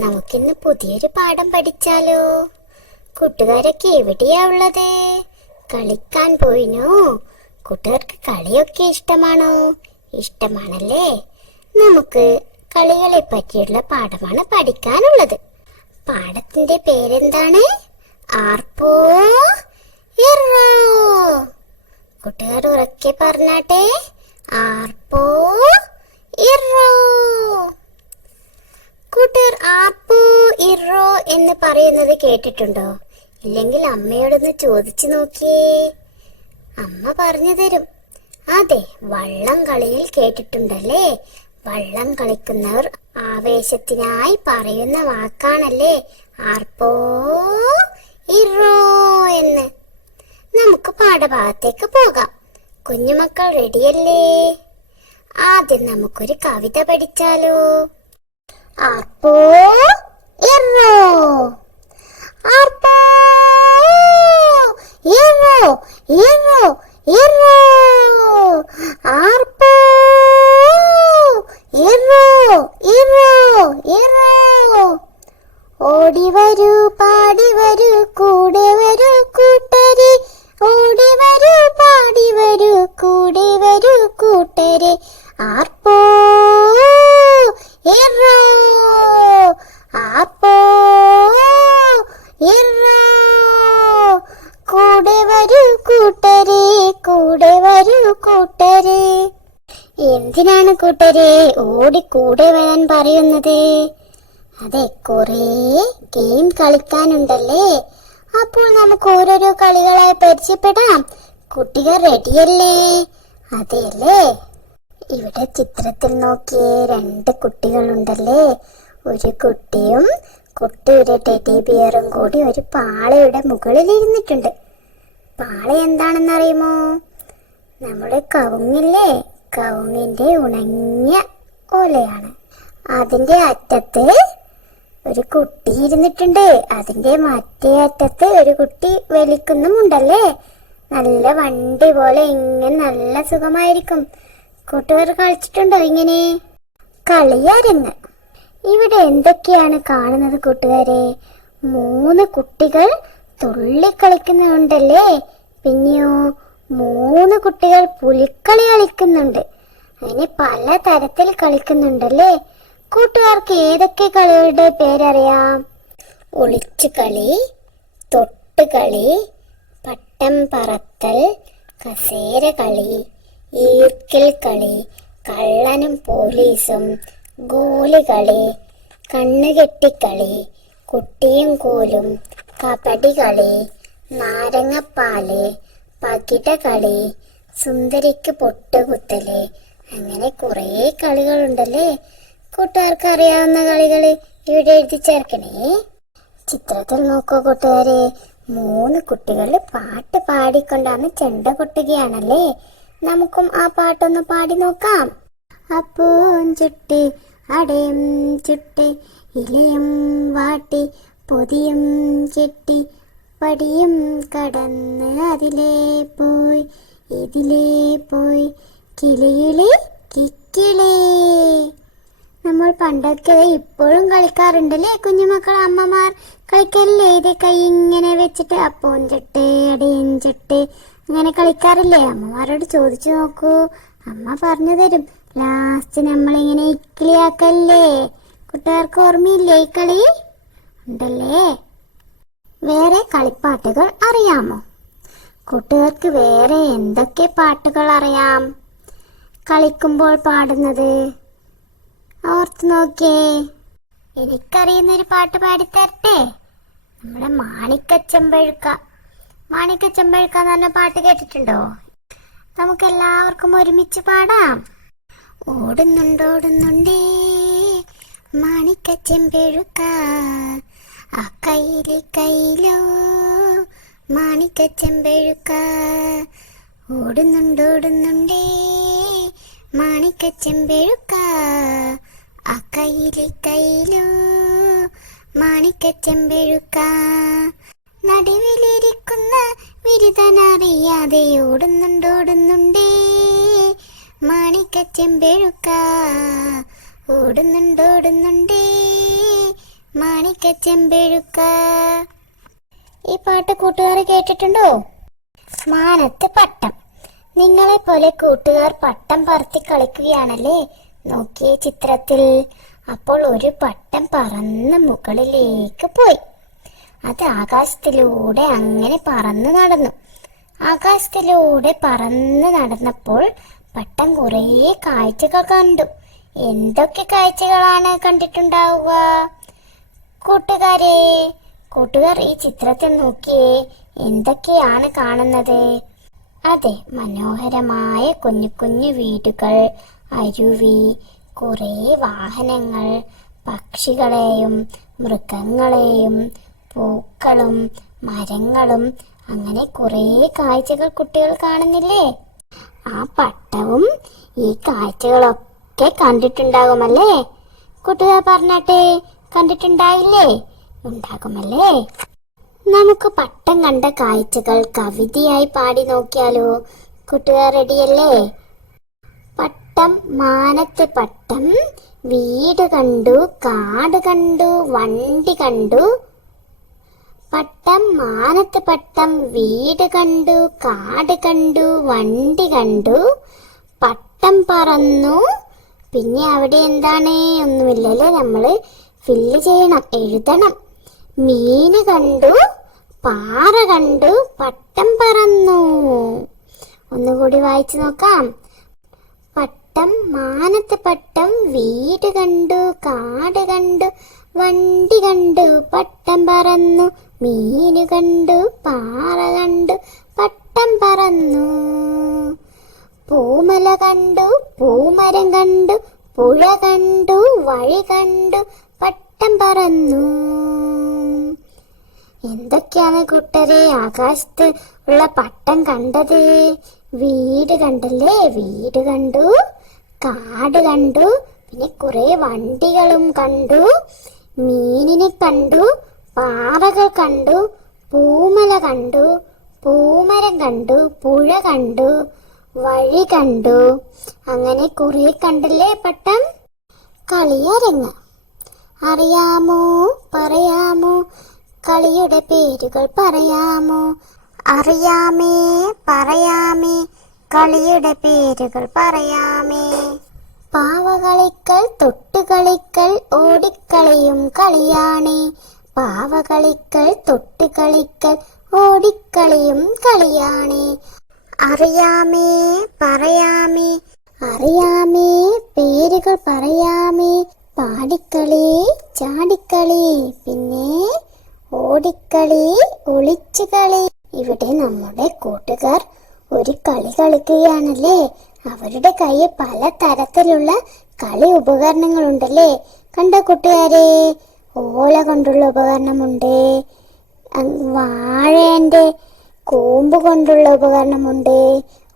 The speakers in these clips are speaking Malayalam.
നമുക്കിന്ന് പുതിയൊരു പാഠം പഠിച്ചാലോ? കൂട്ടുകാരൊക്കെ എവിടെയാ ഉള്ളത്? കളിക്കാൻ പോയിനോ? കൂട്ടുകാർക്ക് കളിയൊക്കെ ഇഷ്ടമാണോ? ഇഷ്ടമാണല്ലേ? നമുക്ക് കളികളെ പറ്റിയുള്ള പാഠമാണ് പഠിക്കാനുള്ളത്. പാഠത്തിന്റെ പേരെന്താണ്? ആർപ്പോ? കൂട്ടുകാർ ഉറക്കെ പറഞ്ഞാട്ടെ. ആർപ്പോ? ഇറോ കൂട്ടുകാർ ആപ്പു ഇറോ എന്ന് പറയുന്നത് കേട്ടിട്ടുണ്ടോ? ഇല്ലെങ്കിൽ അമ്മയോടൊന്ന് ചോദിച്ചു നോക്കിയേ. അമ്മ പറഞ്ഞു തരും. അതെ വള്ളം കളിയിൽ കേട്ടിട്ടുണ്ടല്ലേ? വള്ളം കളിക്കുന്നവർ ആവേശത്തിനായി പറയുന്ന വാക്കാണല്ലേ? ആർപ്പോ ഇറോ എന്ന്. നമുക്ക് പാഠഭാഗത്തേക്ക് പോകാം. കുഞ്ഞുമക്കൾ റെഡിയല്ലേ ആദ്യം നമുക്കൊരു കവിത പഠിച്ചാലോ? ആർപ്പോ എറോ. അപ്പോ എറോ എറോ എറോ. ആർപ്പോ എറോ എറോ എറോ. ഓടി വരൂ പാടി വരൂ കൂടെ വരൂ കൂട്ടരെ. ഓടി വരൂ പാടി വരൂ കൂടെ വരൂ കൂട്ടരെ. ആർപ്പോ ഇറോ ആർപ്പോ ഇറോ കൂടെ വരൂ കൂട്ടരെ കൂടെ വരൂ കൂട്ടരെ. എന്തിനാണ് കൂട്ടരെ ഓടി കൂടെ വരാൻ പറയുന്നത്? അതെ കുറേ ഗെയിം കളിക്കാനുണ്ടല്ലേ. അപ്പോൾ നമുക്ക് ഓരോരോ കളികളായി പരിചയപ്പെടാം. കുട്ടികൾ റെഡിയല്ലേ അതെയല്ലേ ഇവിടെ ചിത്രത്തിൽ നോക്കിയ രണ്ട് കുട്ടികളുണ്ടല്ലേ. ഒരു കുട്ടിയും കുട്ടി ഒരു ടെഡി ബിയറും കൂടി ഒരു പാളയുടെ മുകളിൽ ഇരുന്നിട്ടുണ്ട്. പാള എന്താണെന്ന് അറിയുമോ നമ്മുടെ കവുങ്ങില്ലേ? കവുങ്ങിന്റെ ഉണങ്ങിയ ഓലയാണ്. അതിന്റെ അറ്റത്ത് ഒരു കുട്ടി ഇരുന്നിട്ടുണ്ട്. അതിന്റെ മറ്റേ അറ്റത്ത് ഒരു കുട്ടി വലിക്കുന്നുമുണ്ടല്ലേ. നല്ല വണ്ടി പോലെ ഇങ്ങനെ നല്ല സുഖമായിരിക്കും. കൂട്ടുകാർ കളിച്ചിട്ടുണ്ടോ ഇങ്ങനെ? കളിയരങ്ങ് ഇവിടെ എന്തൊക്കെയാണ് കാണുന്നത് കൂട്ടുകാരെ? മൂന്ന് കുട്ടികൾ തുള്ളി കളിക്കുന്നുണ്ടല്ലേ പിന്നെയോ മൂന്ന് കുട്ടികൾ പുലിക്കളി കളിക്കുന്നുണ്ട്. അങ്ങനെ പല തരത്തിൽ കളിക്കുന്നുണ്ടല്ലേ? കൂട്ടുകാർക്ക് ഏതൊക്കെ കളികളുടെ പേരറിയാം? ഒളിച്ചു കളി തൊട്ടുകളി പട്ടം പറത്തൽ കസേര കളി ഈർക്കിൽ കളി കള്ളനും പോലീസും ഗോലികളി കണ്ണുകെട്ടിക്കളി കുട്ടിയും കോലും കബഡി കളി നാരങ്ങപ്പാൽ പകിട കളി സുന്ദരിക്ക് പൊട്ടുകുത്തൽ അങ്ങനെ കുറേ കളികളുണ്ടല്ലേ? കൂട്ടുകാർക്ക് അറിയാവുന്ന കളികൾ ഇവിടെ എഴുതി ചേർക്കണേ. ചിത്രത്തിൽ നോക്കൂ കൂട്ടുകാരെ. മൂന്ന് കുട്ടികൾ പാട്ട് പാടിക്കൊണ്ടാണ് ചെണ്ട കൊട്ടുകയാണല്ലേ നമുക്കും ആ പാട്ടൊന്ന് പാടി നോക്കാം. അപ്പൂൻ ചുട്ടി അടയും ചുട്ടി ഇലയും വാട്ടി പൊതിയും കെട്ടി പടിയും കടന്ന് അതിലേ പോയി ഇതിലേ പോയി കിളിയിലെ കിക്കിളേ. നമ്മൾ പണ്ടൊക്കെ ഇപ്പോഴും കളിക്കാറുണ്ടല്ലേ കുഞ്ഞുമക്കൾ അമ്മമാർ? കളിക്കല്ലേ ഇത് കൈ ഇങ്ങനെ വെച്ചിട്ട് അപ്പവും ചുട്ട് അങ്ങനെ കളിക്കാറില്ലേ? അമ്മമാരോട് ചോദിച്ചു നോക്കൂ. അമ്മ പറഞ്ഞു തരും. ലാസ്റ്റ് നമ്മളിങ്ങനെ ഇക്കിളിയാക്കല്ലേ? കുട്ടികൾക്ക് ഓർമ്മയില്ലേ ഈ കളി? ഉണ്ടല്ലേ? വേറെ കളിപ്പാട്ടുകൾ അറിയാമോ? കുട്ടികൾക്ക് വേറെ എന്തൊക്കെ പാട്ടുകൾ അറിയാം? കളിക്കുമ്പോൾ പാടുന്നത്? ഓർത്ത് നോക്കിയേ. എനിക്കറിയുന്നൊരു പാട്ട് പാടിത്തരട്ടെ? നമ്മുടെ മാണിക്കച്ചെമ്പഴുക്ക. മാണിക്കച്ചെമ്പഴുക്ക എന്ന് പറഞ്ഞ പാട്ട് കേട്ടിട്ടുണ്ടോ? നമുക്ക് എല്ലാവർക്കും ഒരുമിച്ച് പാടാം. ഓടുന്നുണ്ടോടുന്നുണ്ടേ മാണിക്കച്ചെമ്പഴുക്ക ആ കയ്യിലെ കയ്യിലോ? മാണിക്കച്ചെമ്പഴുക്ക ഓടുന്നുണ്ടോടുന്നുണ്ടേ മാണിക്കച്ചെമ്പഴുക്ക ആ കയ്യിലെ കയ്യിലോ? മാണിക്കച്ചെമ്പഴുക്ക നടുവിലിരിക്കുന്ന വിരുദനറിയാതെ ഓടുന്നുണ്ടോടുന്നുണ്ടേ മാണിക്കച്ചെമ്പെഴുക്ക ഓടുന്നുണ്ടോടുന്നുണ്ടേ മാണിക്ക ചെമ്പെഴുക്ക ഈ പാട്ട് കൂട്ടുകാർ കേട്ടിട്ടുണ്ടോ? മാനത്ത് പട്ടം. നിങ്ങളെ പോലെ കൂട്ടുകാർ പട്ടം പറത്തി കളിക്കുകയാണല്ലേ? നോക്കിയ ചിത്രത്തിൽ. അപ്പോൾ ഒരു പട്ടം പറന്ന് മുകളിലേക്ക് പോയി. അത് ആകാശത്തിലൂടെ അങ്ങനെ പറന്ന് നടന്നു. ആകാശത്തിലൂടെ പറന്ന് നടന്നപ്പോൾ പട്ടം കുറേ കാഴ്ചകൾ കണ്ടു. എന്തൊക്കെ കാഴ്ചകളാണ് കണ്ടിട്ടുണ്ടാവുക? കൂട്ടുകാരെ കൂട്ടുകാർ ഈ ചിത്രത്തിൽ നോക്കിയേ എന്തൊക്കെയാണ് കാണുന്നത്? അതെ മനോഹരമായ കുഞ്ഞു കുഞ്ഞു വീടുകൾ അരുവി കുറേ വാഹനങ്ങൾ പക്ഷികളെയും മൃഗങ്ങളെയും പൂക്കളും മരങ്ങളും അങ്ങനെ കുറേ കാഴ്ചകൾ കുട്ടികൾ കാണുന്നില്ലേ? ആ പട്ടവും ഈ കാഴ്ചകളൊക്കെ കണ്ടിട്ടുണ്ടാകുമല്ലേ? കൂട്ടുകാർ പറഞ്ഞാട്ടെ കണ്ടിട്ടുണ്ടായില്ലേ? ഉണ്ടാകുമല്ലേ? നമുക്ക് പട്ടം കണ്ട കാഴ്ചകൾ കവിതയായി പാടി നോക്കിയാലോ? കൂട്ടുകാർ റെഡിയല്ലേ? പട്ടം മാനത്തെ പട്ടം വീട് കണ്ടു കാട് കണ്ടു വണ്ടി കണ്ടു. പട്ടം മാനത്ത് പട്ടം വീട് കണ്ടു കാട് കണ്ടു വണ്ടി കണ്ടു പട്ടം പറന്നു. പിന്നെ അവിടെ എന്താണ്? ഒന്നുമില്ലല്ലേ. നമ്മൾ ഫില്ല് ചെയ്യണം എഴുതണം. മീന് കണ്ടു പാറ കണ്ടു പട്ടം പറന്നു. ഒന്നുകൂടി വായിച്ചു നോക്കാം. പട്ടം മാനത്ത് പട്ടം വീട് കണ്ടു കാട് കണ്ടു വണ്ടി കണ്ടു പട്ടം പറന്നു. മീന് കണ്ടു പാറ കണ്ടു പട്ടം പറന്നു. പൂമല കണ്ടു പൂമരം കണ്ടു പുഴ കണ്ടു വഴി കണ്ടു പട്ടം പറന്നു. എന്തൊക്കെയാണ് കൂട്ടരെ ആകാശത്ത് ഉള്ള പട്ടം കണ്ടത്? വീട് കണ്ടല്ലേ? വീട് കണ്ടു കാട് കണ്ടു പിന്നെ കുറെ വണ്ടികളും കണ്ടു മീനിനെ കണ്ടു പാറകൾ കണ്ടു പൂമല കണ്ടു പൂമരം കണ്ടു പുഴ കണ്ടു വഴി കണ്ടു. അങ്ങനെ കുറെ കണ്ടല്ലേ പട്ടം? കളിയരങ്ങ്. അറിയാമോ? പറയാമോ? കളിയുടെ പേരുകൾ പറയാമോ? അറിയാമേ പറയാമേ. കളിയുടെ പേരുകൾ പറയാമേ. പാവകളിക്കൽ തൊട്ടുകളിക്കൽ ഓടിക്കളിയും കളിയാണേ. പാവകളിക്കൽ തൊട്ടുകളിക്കൽ ഓടിക്കളിയും കളിയാണേ. അറിയാമേ പറയാമേ. അറിയാമേ പേരുകൾ പറയാമേ. പാടിക്കളി ചാടിക്കളി പിന്നെ ഓടിക്കളി ഒളിച്ചുകളി. ഇവിടെ നമ്മുടെ കൂട്ടുകാർ ഒരു കളി കളിക്കുകയാണല്ലേ? അവരുടെ കയ്യിൽ പല തരത്തിലുള്ള കളി ഉപകരണങ്ങളുണ്ടല്ലേ? കണ്ട കൂട്ടുകാരെ? ഓല കൊണ്ടുള്ള ഉപകരണമുണ്ട്. വാഴേന്റെ കൂമ്പ് കൊണ്ടുള്ള ഉപകരണമുണ്ട്.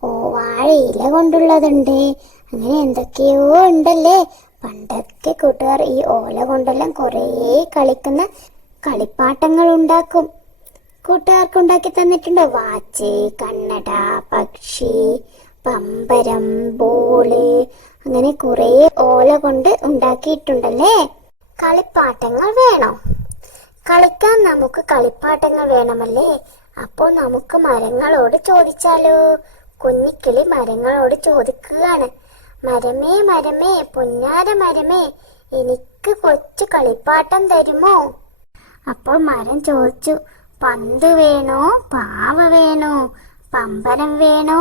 ഓ വാഴ ഇല കൊണ്ടുള്ളതുണ്ട്. അങ്ങനെ എന്തൊക്കെയോ ഉണ്ടല്ലേ? പണ്ടൊക്കെ കൂട്ടുകാർ ഈ ഓല കൊണ്ടെല്ലാം കുറേ കളിക്കുന്ന കളിപ്പാട്ടങ്ങൾ ഉണ്ടാക്കും കൂട്ടുകാർക്ക് ഉണ്ടാക്കി തന്നിട്ടുണ്ടോ. വാച്ച് കണ്ണട പക്ഷി പമ്പരം ബോൾ അങ്ങനെ കുറേ ഓല കൊണ്ട് ഉണ്ടാക്കിയിട്ടുണ്ടല്ലേ? കളിപ്പാട്ടങ്ങൾ വേണോ. കളിക്കാൻ നമുക്ക് കളിപ്പാട്ടങ്ങൾ വേണമല്ലേ? അപ്പോൾ നമുക്ക് മരങ്ങളോട് ചോദിച്ചാലോ? കുഞ്ഞിക്കിളി മരങ്ങളോട് ചോദിക്കുകയാണ്. മരമേ മരമേ പൊന്നാര മരമേ എനിക്ക് കൊച്ചു കളിപ്പാട്ടം തരുമോ? അപ്പോൾ മരം ചോദിച്ചു പന്ത് വേണോ? പാവ വേണോ? പമ്പരം വേണോ?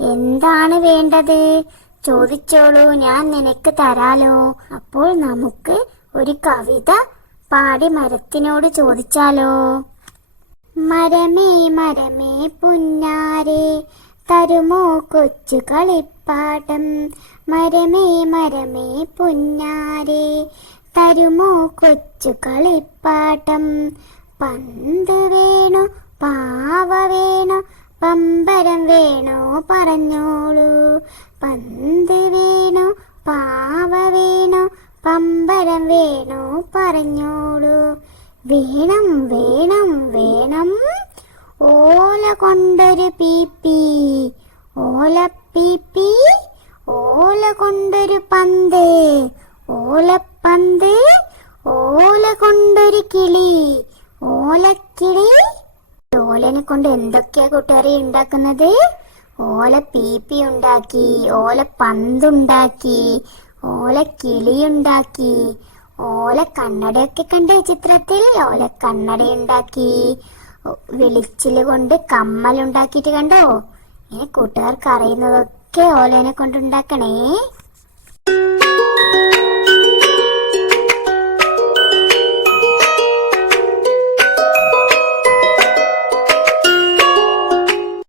എന്താണ് വേണ്ടത്? ചോദിച്ചോളൂ ഞാൻ നിനക്ക് തരാലോ. അപ്പോൾ നമുക്ക് ഒരു കവിത പാടി മരത്തിനോട് ചോദിച്ചാലോ? മരമേ മരമേ പുന്നാരെ തരുമോ കൊച്ചു കളിപ്പാട്ടം? മരമേ മരമേ പുന്നാരെ തരുമോ കൊച്ചു കളിപ്പാട്ടം? പന്ത് വേണു പാവ വേണോ പമ്പരം വേണോ പറഞ്ഞോളൂ. പന്ത് വേണു പാവ വേണോ പമ്പരം വേണു പറഞ്ഞോളൂ. വേണം വേണം വേണം. ഓല കൊണ്ടൊരു പീപ്പി ഓല പീപ്പി ഓല കൊണ്ടൊരു പന്ത് ഓലപ്പന്ത് ഓല കൊണ്ടൊരു കിളി ഓല ഓലക്കിളി. ഓലനെ കൊണ്ട് എന്തൊക്കെയാ കൂട്ടുകാരി ഉണ്ടാക്കുന്നത്? ഓല പീപ്പി ഉണ്ടാക്കി ഓല പന്തുണ്ടാക്കി ഓല കിളിയുണ്ടാക്കി ഓല കണ്ണടയൊക്കെ കണ്ട ചിത്രത്തിൽ ഓല കണ്ണട ഉണ്ടാക്കി വെളിച്ചിൽ കൊണ്ട് കമ്മൽ ഉണ്ടാക്കിയിട്ട് കണ്ടോ? ഇനി കൂട്ടുകാർക്ക് അറിയുന്നതൊക്കെ ഓലേനെ കൊണ്ടുണ്ടാക്കണേ.